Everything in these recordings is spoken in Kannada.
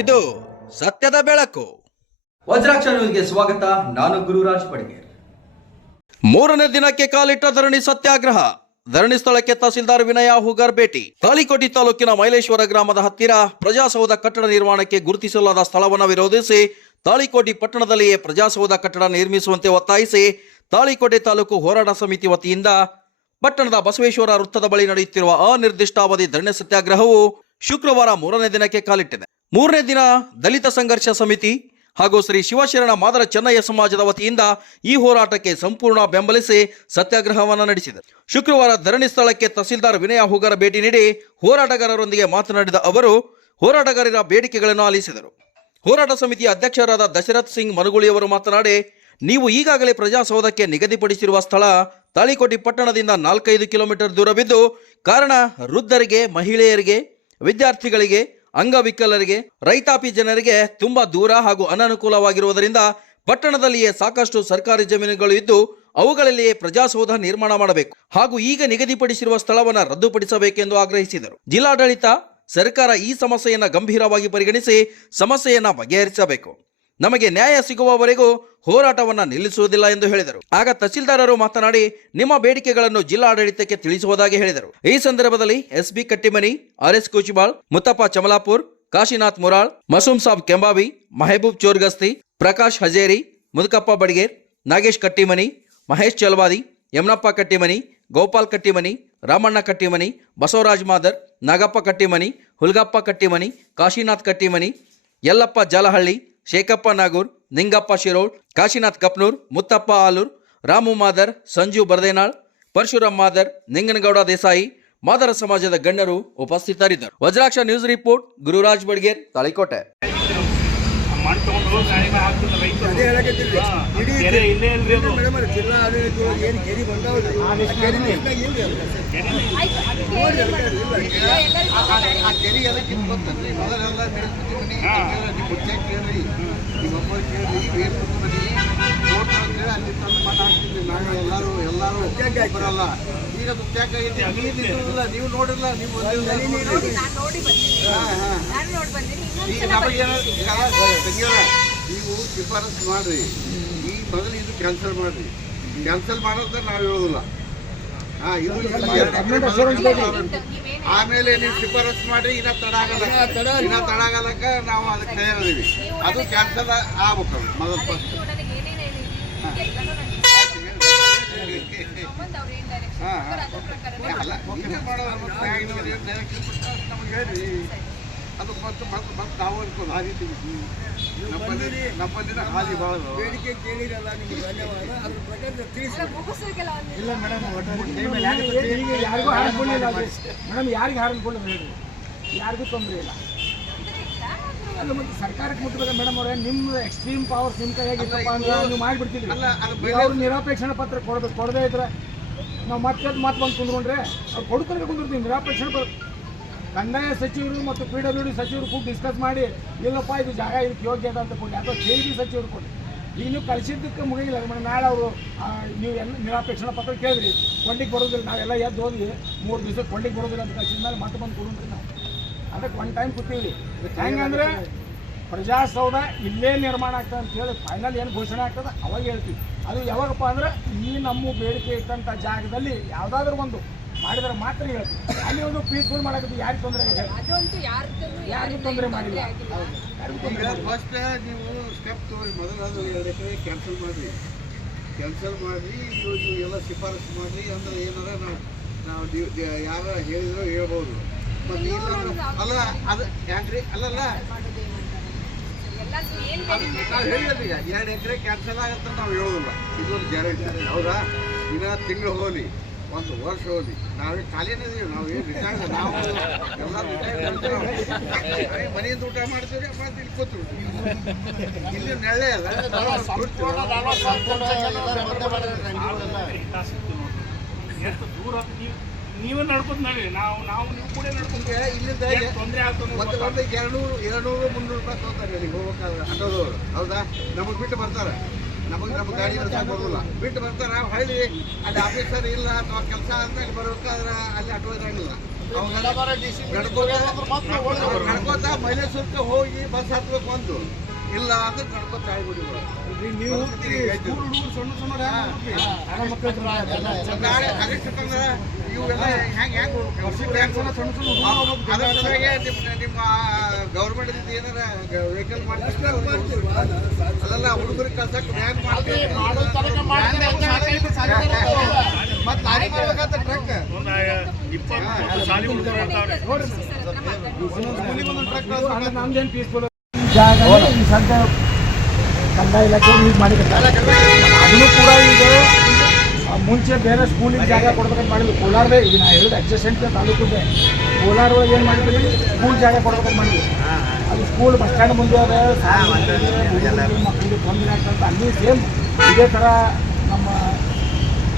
ಇದು ಸತ್ಯದ ಬೆಳಕು. ವಜ್ರಾಕ್ಷ ನ್ಯೂಸ್ಗೆ ಸ್ವಾಗತ. ನಾನು ಗುರುರಾಜ್ ಬಡಿಗೇರ್. ಮೂರನೇ ದಿನಕ್ಕೆ ಕಾಲಿಟ್ಟ ಧರಣಿ ಸತ್ಯಾಗ್ರಹ. ಧರಣಿ ಸ್ಥಳಕ್ಕೆ ತಹಸೀಲ್ದಾರ್ ವಿನಯ ಹುಗಾರ್ ಭೇಟಿ. ತಾಳಿಕೋಟೆ ತಾಲೂಕಿನ ಮೈಲೇಶ್ವರ ಗ್ರಾಮದ ಹತ್ತಿರ ಪ್ರಜಾಸೌಧ ಕಟ್ಟಡ ನಿರ್ಮಾಣಕ್ಕೆ ಗುರುತಿಸಲಾದ ಸ್ಥಳವನ್ನು ವಿರೋಧಿಸಿ ತಾಳಿಕೋಟೆ ಪಟ್ಟಣದಲ್ಲಿಯೇ ಪ್ರಜಾಸೌಧ ಕಟ್ಟಡ ನಿರ್ಮಿಸುವಂತೆ ಒತ್ತಾಯಿಸಿ ತಾಳಿಕೋಟೆ ತಾಲೂಕು ಹೋರಾಟ ಸಮಿತಿ ವತಿಯಿಂದ ಪಟ್ಟಣದ ಬಸವೇಶ್ವರ ವೃತ್ತದ ಬಳಿ ನಡೆಯುತ್ತಿರುವ ಅನಿರ್ದಿಷ್ಟಾವಧಿ ಧರಣಿ ಸತ್ಯಾಗ್ರಹವು ಶುಕ್ರವಾರ ಮೂರನೇ ದಿನಕ್ಕೆ ಕಾಲಿಟ್ಟಿದೆ. ಮೂರನೇ ದಿನ ದಲಿತ ಸಂಘರ್ಷ ಸಮಿತಿ ಹಾಗೂ ಶ್ರೀ ಶಿವಶರಣ ಮಾದರ ಚೆನ್ನಯ್ಯ ಸಮಾಜದ ವತಿಯಿಂದ ಈ ಹೋರಾಟಕ್ಕೆ ಸಂಪೂರ್ಣ ಬೆಂಬಲಿಸಿ ಸತ್ಯಾಗ್ರಹವನ್ನು ನಡೆಸಿದೆ. ಶುಕ್ರವಾರ ಧರಣಿ ಸ್ಥಳಕ್ಕೆ ತಹಸೀಲ್ದಾರ್ ವಿನಯ ಹುಗಾರ್ ಭೇಟಿ ನೀಡಿ ಹೋರಾಟಗಾರರೊಂದಿಗೆ ಮಾತನಾಡಿದ ಅವರು ಹೋರಾಟಗಾರರ ಬೇಡಿಕೆಗಳನ್ನು ಆಲಿಸಿದರು. ಹೋರಾಟ ಸಮಿತಿಯ ಅಧ್ಯಕ್ಷರಾದ ದಶರಥ್ ಸಿಂಗ್ ಮನಗುಳಿಯವರು ಮಾತನಾಡಿ, ನೀವು ಈಗಾಗಲೇ ಪ್ರಜಾಸೌಧಕ್ಕೆ ನಿಗದಿಪಡಿಸಿರುವ ಸ್ಥಳ ತಾಳಿಕೋಟೆ ಪಟ್ಟಣದಿಂದ 4-5 ಕಿಲೋಮೀಟರ್ ದೂರವಿದ್ದು, ಕಾರಣ ವೃದ್ಧರಿಗೆ, ಮಹಿಳೆಯರಿಗೆ, ವಿದ್ಯಾರ್ಥಿಗಳಿಗೆ, ಅಂಗವಿಕಲರಿಗೆ, ರೈತಾಪಿ ಜನರಿಗೆ ತುಂಬಾ ದೂರ ಹಾಗೂ ಅನನುಕೂಲವಾಗಿರುವುದರಿಂದ ಪಟ್ಟಣದಲ್ಲಿಯೇ ಸಾಕಷ್ಟು ಸರ್ಕಾರಿ ಜಮೀನುಗಳು ಇದ್ದು ಅವುಗಳಲ್ಲಿಯೇ ಪ್ರಜಾಸೌಧ ನಿರ್ಮಾಣ ಮಾಡಬೇಕು ಹಾಗೂ ಈಗ ನಿಗದಿಪಡಿಸಿರುವ ಸ್ಥಳವನ್ನು ರದ್ದುಪಡಿಸಬೇಕೆಂದು ಆಗ್ರಹಿಸಿದರು. ಜಿಲ್ಲಾಡಳಿತ ಸರ್ಕಾರ ಈ ಸಮಸ್ಯೆಯನ್ನು ಗಂಭೀರವಾಗಿ ಪರಿಗಣಿಸಿ ಸಮಸ್ಯೆಯನ್ನು ಬಗೆಹರಿಸಬೇಕು. ನಮಗೆ ನ್ಯಾಯ ಸಿಗುವವರೆಗೂ ಹೋರಾಟವನ್ನು ನಿಲ್ಲಿಸುವುದಿಲ್ಲ ಎಂದು ಹೇಳಿದರು. ಆಗ ತಹಸೀಲ್ದಾರರು ಮಾತನಾಡಿ, ನಿಮ್ಮ ಬೇಡಿಕೆಗಳನ್ನು ಜಿಲ್ಲಾಡಳಿತಕ್ಕೆ ತಿಳಿಸುವುದಾಗಿ ಹೇಳಿದರು. ಈ ಸಂದರ್ಭದಲ್ಲಿ ಎಸ್ಬಿ ಕಟ್ಟಿಮನಿ, RS ಕುಚಿಬಾಳ್, ಮುತ್ತಪ್ಪ ಚಮಲಾಪುರ್, ಕಾಶಿನಾಥ್ ಮುರಾಳ್, ಮಸೂಮ್ ಸಾಬ್ ಕೆಂಬಾವಿ, ಮಹಬೂಬ್ ಚೋರ್ಗಸ್ತಿ, ಪ್ರಕಾಶ್ ಹಜೇರಿ, ಮುದುಕಪ್ಪ ಬಡಿಗೇರ್, ನಾಗೇಶ್ ಕಟ್ಟಿಮನಿ, ಮಹೇಶ್ ಚಲವಾದಿ, ಯಮನಪ್ಪ ಕಟ್ಟಿಮನಿ, ಗೋಪಾಲ್ ಕಟ್ಟಿಮನಿ, ರಾಮಣ್ಣ ಕಟ್ಟಿಮನಿ, ಬಸವರಾಜ್ ಮಾದರ್, ನಾಗಪ್ಪ ಕಟ್ಟಿಮನಿ, ಹುಲ್ಗಪ್ಪ ಕಟ್ಟಿಮನಿ, ಕಾಶಿನಾಥ್ ಕಟ್ಟಿಮನಿ, ಯಲ್ಲಪ್ಪ ಜಾಲಹಳ್ಳಿ, ಶೇಖಪ್ಪ ನಾಗೂರ್, ನಿಂಗಪ್ಪ ಶಿರೋಳ್, ಕಾಶಿನಾಥ್ ಕಪ್ನೂರ್, ಮುತ್ತಪ್ಪ ಆಲೂರ್, ರಾಮು ಮಾದರ್, ಸಂಜು ಬರದೇನಾಳ್, ಪರಶುರಾಮ್ ಮಾದರ್, ನಿಂಗನಗೌಡ ದೇಸಾಯಿ, ಮಾದರ ಸಮಾಜದ ಗಣ್ಯರು ಉಪಸ್ಥಿತರಿದ್ದರು. Vajraksha news report, Gururaj Badiger, Talikote. ಬರಲ್ಲ ಈಗ ನೀವು ನೋಡಿಲ್ಲ, ನೀವು ನೀವು ಶಿಫಾರಸ್ ಮಾಡ್ರಿ. ಈ ಮೊದಲು ಇದು ಕ್ಯಾನ್ಸಲ್ ಮಾಡ್ರಿ. ಕ್ಯಾನ್ಸಲ್ ಮಾಡೋದ್ರೆ ನಾವು ಹೇಳೋದಿಲ್ಲ. ಆಮೇಲೆ ನೀವು ಶಿಫಾರಸ್ ಮಾಡ್ರಿ. ಇನ್ನ ತಡ ಆಗಲಕ್ಕ ನಾವು ಅದಕ್ಕೆ ತಯಾರಿದೀವಿ. ಅದು ಕ್ಯಾನ್ಸಲ್ ಆಗ್ಬೇಕು ಮೊದಲು ಫಸ್ಟ್. ನಮಗೆ ಹೇಳಿ ಅದು ಮತ್ತೆ ನಾವು ಅನ್ಕೊಂಡು ಆ ರೀತಿ ನಮ್ಮಲ್ಲಿನ ಹಾಲಿ ಭಾಳ ಬೇಡಿಕೆ ಕೇಳಿರಲ್ಲ. ನಿಮ್ಗೆ ಧನ್ಯವಾದ. ಅದ್ರ ಪ್ರಕಾರ ಇಲ್ಲ ಮೇಡಮ್, ಯಾರಿಗೂ ಹಾರಿಕೊಳ್ಳಿಲ್ಲ ಮೇಡಮ್, ಯಾರಿಗೆ ಹಾರಿಕೊಳ್ಳ ಹೇಳಿ, ಯಾರಿಗೂ ತೊಂದರೆ ಇಲ್ಲ. ಅಲ್ಲ ಮತ್ತೆ ಸರ್ಕಾರಕ್ಕೆ ಮುಟ್ಟಬೇಕು ಮೇಡಮ್ ಅವರೇ. ನಿಮ್ಮ ಎಕ್ಸ್ಟ್ರೀಮ್ ಪವರ್ಸ್ ನಿಮ್ಮ ಕೈಯಾಗಿತ್ತಪ್ಪ ಅಂದ್ರೆ ನೀವು ಮಾಡಿಬಿಡ್ತೀವಿ. ಅವ್ರು ನಿರಾಪೇಕ್ಷಣ ಪತ್ರ ಕೊಡಬೇಕು. ಕೊಡದೇ ಇದ್ರೆ ನಾವು ಮತ್ತೆ ಬಂದು ಕುಂದ್ಕೊಂಡ್ರೆ ಅವ್ರು ಕೊಡ್ಕೊಂಡು ಕುಂದಿರ್ತೀವಿ. ನಿರಾಪೇಕ್ಷಣ ಪತ್ರ ಕಂದಾಯ ಸಚಿವರು ಮತ್ತು PWD ಸಚಿವರು ಕೂಡ ಡಿಸ್ಕಸ್ ಮಾಡಿ, ಇಲ್ಲಪ್ಪ ಇದು ಜಾಗ ಇದಕ್ಕೆ ಯೋಗ್ಯ ಅದ ಅಂತ ಕೊಡಿ, ಅಥವಾ KD ಸಚಿವರು ಕೊಡಿ. ಈಗ ನೀವು ಕಳಿಸಿದ್ದಕ್ಕೆ ಮುಗಿಲ್ಲ ಮೇಡಮ್. ನಾಳೆ ಅವರು ನೀವು ಎಲ್ಲ ನಿರಾಪೇಕ್ಷಣ ಪತ್ರ ಕೇಳಿದ್ರಿ, ಕೊಂಡಿಗೆ ಬರೋದಿಲ್ಲ, ನಾವೆಲ್ಲ ಎದ್ದು ಹೋದ್ವಿ 3 ದಿವಸ ಕೊಂಡಿಗೆ ಬರೋದಿಲ್ಲ ಅಂತ ಕಳಿಸಿದ ಮೇಲೆ ಮತ್ತೆ ಬಂದು ಕೊಡ್ರಿ ನಾವು. ಅದಕ್ಕೆ ಒನ್ ಟೈಮ್ ಕೂತೀವಿ. ಹೆಂಗಂದ್ರೆ ಪ್ರಜಾಸೌಧ ಇಲ್ಲೇ ನಿರ್ಮಾಣ ಆಗ್ತದೆ ಅಂತ ಹೇಳಿ ಫೈನಲ್ ಏನು ಘೋಷಣೆ ಆಗ್ತದೆ ಅವಾಗ ಹೇಳ್ತೀವಿ. ಅದು ಯಾವಾಗಪ್ಪ ಅಂದ್ರೆ ಈ ನಮ್ಮ ಬೇಡಿಕೆ ಇಟ್ಟಂಥ ಜಾಗದಲ್ಲಿ ಯಾವುದಾದ್ರೂ ಒಂದು ಮಾಡಿದ್ರೆ ಮಾತ್ರ ಹೇಳ್ತೀವಿ. ಅಲ್ಲಿ ಒಂದು ಪೀಸ್ಫುಲ್ ಮಾಡೋದು ಯಾರಿಗೆ ತೊಂದರೆ ಆಗಿದೆ? ಯಾರಿಗೂ ತೊಂದರೆ ಮಾಡಿಲ್ಲ. ಫಸ್ಟ್ ನೀವು ಸ್ಟೆಪ್ ತೋರಿ. ಮೊದಲು ಅದು 2 ಎಕರೆ ಕ್ಯಾನ್ಸಲ್ ಮಾಡಿರಿ. ನೀವು ಎಲ್ಲ ಶಿಫಾರಸು ಮಾಡಿರಿ. ಅಂದ್ರೆ ಏನಾರ ನಾವು ಯಾರ ಹೇಳಿದ್ರು ಹೇಳ್ಬೋದು. ಮತ್ತು ಅಲ್ಲ ಅದು ಯಾಕ್ರಿ ಅಲ್ಲಲ್ಲ ನಾವು ಹೇಳಿದ್ರಿ. ಈಗ 2 ಎಕರೆ ಕ್ಯಾನ್ಸಲ್ ಆಗುತ್ತೆ ನಾವು ಹೇಳೋದಿಲ್ಲ. ಇದೊಂದು ಗ್ಯಾರಂಟಿ. ಹೌದಾ? ಇನ್ನು ತಿಂಗಳು ಹೋಗಲಿ, 1 ವರ್ಷ ಹೋಗಲಿ, ನಾವೇ ಖಾಲಿನೇ ಇದೀವಿ. ನಾವು ಏನು ರಿಟೈರ್ಡ್, ನಾವು ಎಲ್ಲ ರಿಟೈರ್ಡ್ ಮನೆಯಿಂದ ಊಟ ಮಾಡ್ತೀವಿ. ಮತ್ತೆ ಇಲ್ಲಿ ಕೂತು ಇಲ್ಲಿ ನೆಳ್ಳೆ ಅಲ್ಲ ನೀವೇ ನಡ್ಕೊಂಡು ನಡಿ. ನಾವು ನೀವು ಕೂಡ ನಡ್ಕೊಂಡು ಇಲ್ಲಿಂದ ತೊಂದರೆ ಆಗ್ತದೆ. ಒಂದು 200-300 ರೂಪಾಯಿ ತೊಗೊತಾರೆ ನೀವು ಹೋಗ್ಬೇಕಾದ್ರೆ ಆಟೋದವರು. ಹೌದಾ? ನಮಗೆ ಬಿಟ್ಟು ಬರ್ತಾರೆ. ನಮ್ಮ ಗಾಡಿ ಬರೋದಿಲ್ಲ. ಬಿಟ್ಟು ಬರ್ತಾರೆ. ಹಳ್ಳಿ ಅಲ್ಲಿ ಆಫೀಸರ್ ಇಲ್ಲ ಅಥವಾ ಕೆಲಸ ಆದ್ಮೇಲೆ ಬರಬೇಕಾದ್ರೆ ಅಲ್ಲಿ ಆಟೋ ಇರಂಗಿಲ್ಲ. ನಡ್ಕೋತಾ ಮೈಲೇಶ್ವರಕ್ಕೆ ಹೋಗಿ ಬಸ್ ಹತ್ಬೇಕು ಒಂದು ಇಲ್ಲ ಅಂದ್ರೆ ನಡ್ಕೋತ ತಾಯಿಗುಡಿ ನೀವು ಹೋಗ್ತೀರಿ ಸ್ಕೂಲ್ ಹುಡುಗರು ಸಣ್ಣ ಸಣ್ಣ ನಾಳೆ ಕರೆಕ್ಟ್ ಇವೆಲ್ಲ ಹೆಂಗ್ ಅದ್ರ ಸಲುವಾಗಿ ನಿಮ್ಮ ಗೌರ್ಮೆಂಟ್ ಏನಾರ ವೆಹಿಕಲ್ ಅಲ್ಲ ಹುಡುಗರಿಗೆ ಕಳ್ಸಕ್ಕೆ ವ್ಯಾನ್ ಮಾಡ್ತೀವಿ ಮತ್ತೆ ಲಾರಿ ಮಾಡ್ಬೇಕಂತ ಟ್ರಕ್ ಒಂದು 20 ಸಾಲಿ ಹುಡುಗರು ಇರ್ತಾವ್ರೆ. ನಮ್ದೇನು ಪೀಸ್ಫುಲ್ ಜಾಗ ಈ ಸದ್ಯ ಕಂದಾಯ ಇಲಾಖೆ ಯೂಸ್ ಮಾಡಿದ್ದಾರೆ. ಅದನ್ನು ಕೂಡ ಈಗ ಮುಂಚೆ ಬೇರೆ ಸ್ಕೂಲಿಗೆ ಜಾಗ ಕೊಡ್ಬೇಕಂತ ಮಾಡಿದ್ವಿ. ಕೋಲಾರದೇ ಈಗ ನಾ ಹೇಳಿದ ಅಡ್ಜಸ್ಟೆಂಟ್ ತಾಲೂಕಿದೆ ಕೋಲಾರ ಒಳಗೆ ಏನು ಮಾಡಿದ್ವಿ, ಸ್ಕೂಲ್ ಜಾಗ ಕೊಡ್ಬೇಕಂತ ಮಾಡಿದ್ವಿ. ಅದು ಸ್ಕೂಲ್ ಬಸ್ ಸ್ಟ್ಯಾಂಡ್ ಮುಂದೆ ಅದ ಮಕ್ಕಳಿಗೆ ತೊಂದರೆ ಆಗ್ತಂತ ಅಲ್ಲಿ ಸೇಮ್ ಇದೇ ಥರ ನಮ್ಮ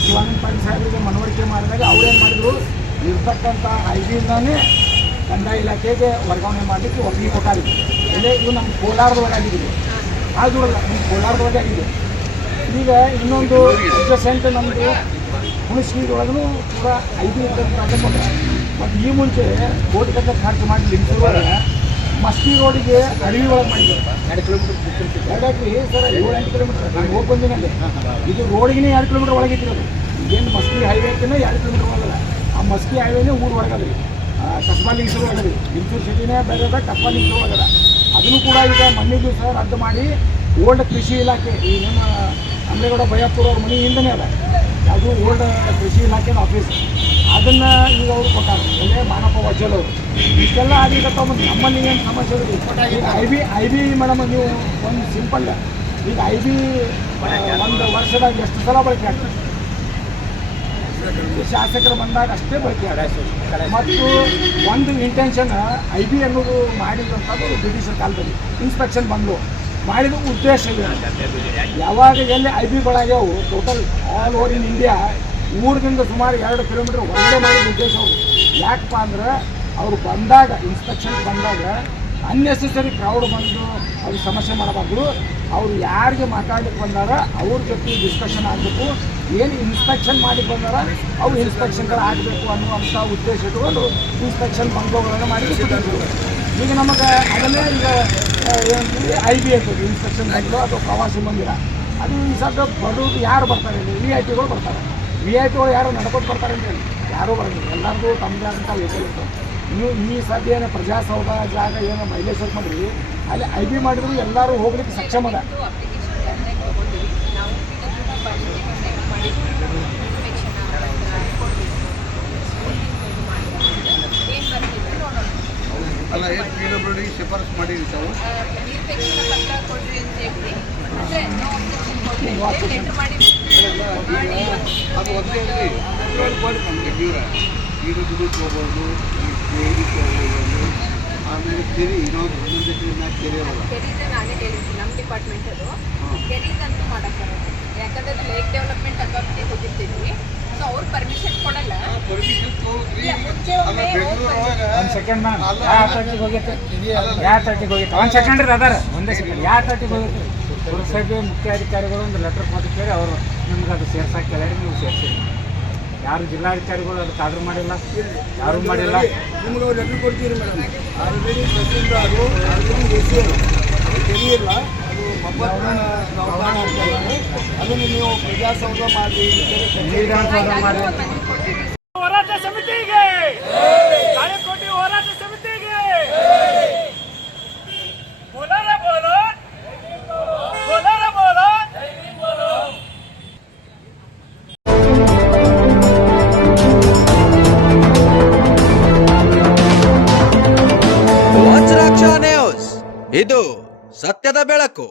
ಶಿವಾನಂದ ಪಾಟೀಲ್ ಸಾಹೇಬರಿಗೆ ಮನವರಿಕೆ ಮಾಡಿದಾಗ ಅವ್ರು ಏನು ಮಾಡಿದ್ರು, ಇರ್ತಕ್ಕಂಥ ಐಬಿಯಿಂದಾನೇ ಕಂದಾಯ ಇಲಾಖೆಗೆ ವರ್ಗಾವಣೆ ಮಾಡಲಿಕ್ಕೆ ಒಪ್ಪಿಗೆ ಕೊಟ್ಟಾಗಿದೆ. ಇಲ್ಲೇ ಇದು ನಮ್ಮ ಕೋಲಾರದೊಳಗೆ ಆಗಿದೆ, ಅದು ನಮ್ಮ ಕೋಲಾರದೊಳಗೆ ಆಗಿದೆ. ಈಗ ಇನ್ನೊಂದು ಅಡ್ಜಸ್ಟೆಂಟ್ ನಮ್ಮದು ಹುಣಸಗಿದೊಳಗೂ ಕೂಡ 5 ಪ್ರಾರಂಭ. ಮತ್ತು ಈ ಮುಂಚೆ ಕೋಟಿ ಗಟ್ಟಲೆ ಖರ್ಚು ಮಾಡಿ ಲಿಂಗೂರೊಳಗೆ ಮಸ್ಕಿ ರೋಡಿಗೆ ಅಡವಿ ಒಳಗೆ ಮಾಡಿದ್ರು 2 ಕಿಲೋಮೀಟರ್ ಸರ್ 7-8 ಕಿಲೋಮೀಟರ್ ನಾನು ಹೋಗಿ ಬಂದಿನಲ್ಲಿ. ಇದು ರೋಡಿಗೆ 2 ಕಿಲೋಮೀಟರ್ ಒಳಗೆ ಇಟ್ಟಿರೋದು. ಈಗೇನು ಮಸ್ಕಿ ಹೈವೇ ಐತಿನ 2 ಕಿಲೋಮೀಟರ್ ಒಳಗಲ್ಲ. ಆ ಮಸ್ಕಿ ಹೈವೇನೇ ಊರು ಒಳಗದ್ರಿ, ಕಸ್ಬಾ ಲಿಂಗ್ಸೂರು ಒಳಗದ್ರಿ. ಲಿಂಗಸೂರು ಸಿಟಿನೇ ಬೇರೆ ಅದ, ಕಸ್ಬಾ ಲಿಂಗ್ಸೂರು ಒಳಗದ. ಅದನ್ನು ಕೂಡ ಈಗ ಮೊನ್ನೆ ದಿವಸ ರದ್ದು ಮಾಡಿ ಓಲ್ಡ್ ಕೃಷಿ ಇಲಾಖೆ ಈ ನಮ್ಮ ಅಮ್ರೇಗೌಡ ಬಯ್ಯಾಪುರ ಅವ್ರ ಮನೆ ಹಿಂದನೇ ಅದ, ಅದು ಓಲ್ಡ್ ಕೃಷಿ ಇಲಾಖೆನ ಆಫೀಸ್. ಅದನ್ನು ಈಗ ಅವರು ಕೊಟ್ಟಾರೆ, ಅಂದರೆ ಮಾನಪ್ಪ ವಜ್ಜಲ್ ಅವರು. ಇಷ್ಟೆಲ್ಲ ಆಗಿದೆ ತಗೊಂಡು ನಮ್ಮಲ್ಲಿ ಏನು ಸಮಸ್ಯೆ ಇದೆ. ಐ ಬಿ ಮೇಡಮ್ ನೀವು ಒಂದು ಸಿಂಪಲ್ ಈಗ ಐ.ಬಿ. ಒಂದು ವರ್ಷದಾಗ ಎಷ್ಟು ಸಲ ಬಳಕೆ ಆಗ್ತದೆ? ಶಾಸಕರು ಬಂದಾಗ ಅಷ್ಟೇ ಬಳಕೆ ಆಗ್ತದೆ. ಮತ್ತು ಒಂದು ಇಂಟೆನ್ಷನ್ ಐ.ಬಿ. ಅನ್ನೋದು ಮಾಡಿದಂಥದ್ದು ಬ್ರಿಟಿಷರ ಕಾಲದಲ್ಲಿ ಇನ್ಸ್ಪೆಕ್ಷನ್ ಬಂದು ಮಾಡಿದ ಉದ್ದೇಶ ಇದೆ. ಯಾವಾಗ ಎಲ್ಲಿ ಐ.ಬಿ.ಗಳಾಗ್ಯಾವು total all over in India ಊರಿನಿಂದ ಸುಮಾರು 2 ಕಿಲೋಮೀಟರ್ ಹೊರಗಡೆ ಮಾಡಿದ ಉದ್ದೇಶ ಅವರು. ಯಾಕಪ್ಪ ಅಂದ್ರೆ ಅವರು ಬಂದಾಗ ಇನ್ಸ್ಪೆಕ್ಷನ್ ಬಂದಾಗ ಅನ್ನೆಸೆಸರಿ ಕ್ರೌಡ್ ಬಂದು ಅವ್ರು ಸಮಸ್ಯೆ ಮಾಡಬಾರ್ದು. ಅವರು ಯಾರಿಗೆ ಮಾತಾಡ್ಲಿಕ್ಕೆ ಬಂದಾರ ಅವ್ರ ಜೊತೆ ಡಿಸ್ಕಷನ್ ಆಗಬೇಕು. ಏನು ಇನ್ಸ್ಪೆಕ್ಷನ್ ಮಾಡಿ ಬಂದಾರ ಅವು ಇನ್ಸ್ಪೆಕ್ಷನ್ಗಳು ಆಗಬೇಕು ಅನ್ನುವಂಥ ಉದ್ದೇಶ ಇಟ್ಕೊಂಡು ಇನ್ಸ್ಪೆಕ್ಷನ್ ಬಂದೋಗಳನ್ನು ಮಾಡಿ ಬಿಟ್ಟಿದ್ರು. ಈಗ ನಮಗೆ ಅದನ್ನೇ ಈಗ ಏನಂತೀವಿ ಐ.ಬಿ. ಅಂತದ್ದು ಇನ್ಸ್ಪೆಕ್ಷನ್ ಬಂದು ಅಥವಾ ಪ್ರವಾಸಿ ಮಂದಿರ. ಅದು ಈ ಸದ್ಯ ಬಡವರು ಯಾರು ಬರ್ತಾರೆ? VIP ಬರ್ತಾರೆ. VIP ಯಾರು ನಡ್ಕೊಂಡು ಬರ್ತಾರೆ ಅಂತ ಹೇಳಿ ಯಾರೂ ಬರೋದಿಲ್ಲ. ಎಲ್ಲರಿಗೂ ತಮ್ಮದೇ ಆದಂಥ ವೆಹಿಕಲ್ ಇರ್ತದೆ. ನೀವು ಈ ಸದ್ಯ ಏನು ಪ್ರಜಾಸೌಧ ಜಾಗ ಏನು ಮೈಲೇಶ್ವರ ಮಾಡಿರಿ, ಅಲ್ಲಿ ಐ.ಬಿ. ಮಾಡಿದ್ರು ಎಲ್ಲರೂ ಹೋಗ್ಲಿಕ್ಕೆ ಸಕ್ಷಮ ಅದ. ಅಲ್ಲ ಏನು PWD ಶಿಫಾರಸು ಮಾಡಿರಿ ತಾವು? ಅದು ಒಂದೇ ಇರಲಿ ನಮಗೆ ದೂರ PWD ಹೋಗ್ಬೋದು, ಹೋಗ್ಬೋದು. ಆಮೇಲೆ ಕೆರೆ ಇನ್ನೊಂದು 11 ಎಕರೆ ಕೆರೆ ಅಲ್ಲ ನಾನೇ ಹೇಳಿದ್ದೀನಿ ನಮ್ಮ ಡಿಪಾರ್ಟ್ಮೆಂಟ್ ಅದು ಕೆರೀದಂತೂ ಮಾಡಕ್ಕೆ ಬರೋದು. ಯಾಕಂದ್ರೆ ಅದು ಲೇಕ್ ಡೆವಲಪ್ಮೆಂಟ್ ಅಥಾರಿಟಿ ಹೋಗಿರ್ತೀವಿ, ಸೊ ಅವ್ರು ಪರ್ಮಿಷನ್ ಕೊಡಲ್ಲ. ಪರ್ಮಿಷನ್ ತಗೋದ್ರಿ. ಮುಂಚೆ ಅಲ್ಲ ಬೆಂಗಳೂರೊಳಗೆ ಒಂದು ಸೆಕೆಂಡ್ ಮ್ಯಾಮ್ ಯಾವ ತರ್ಟಿಗೆ ಹೋಗೈತೆ? ಯಾವ ತರ್ಟಿಗೆ ಹೋಗೈತೆ? ಒಂದು ಸೆಕೆಂಡ್ ರೀ ಅದಾರ, ಒಂದೇ ಸೆಕೆಂಡ್. ಯಾವ ತರ್ಟಿಗೆ ಹೋಗೈತೆ? ಪುರಸಭೆ ಮುಖ್ಯಾಧಿಕಾರಿಗಳು ಒಂದು ಲೆಟರ್ ಕೊಟ್ಟಿದ್ದಾರೆ, ಅವರು ನಿಮ್ಗೆ ಅದು ಸೇರ್ಸಕ್ಕೆ ಕೇಳಿ ನೀವು ಸೇರಿಸಿರಿ. ಯಾರು ಜಿಲ್ಲಾಧಿಕಾರಿಗಳು ಅದಕ್ಕೆ ಆರ್ಡರ್ ಮಾಡಿಲ್ಲ, ಯಾರೂ ಮಾಡಿಲ್ಲ. ನಿಮ್ಗೆ ಅವ್ರು ಲೆಟರ್ ಕೊಡ್ತೀರಿ madam. Already tahsildar already AC ಅವರು ಅದು ತೆರೆಯಿಲ್ಲ, ಅದು ಅದನ್ನು ನೀವು ಪ್ರಜಾಸೌಧ ಮಾಡಿ ಹೋರಾಟ ಸಮಿತಿಗೆ, ತಾಳಿಕೋಟೆ ಹೋರಾಟ ಸಮಿತಿಗೆ ಕೋಲಾರ ಬೋಲೋ, ಕೋಲಾರ ಬೋಲೋ. ವಜ್ರಾಕ್ಷ ನ್ಯೂಸ್, ಇದು ಸತ್ಯದ ಬೆಳಕು.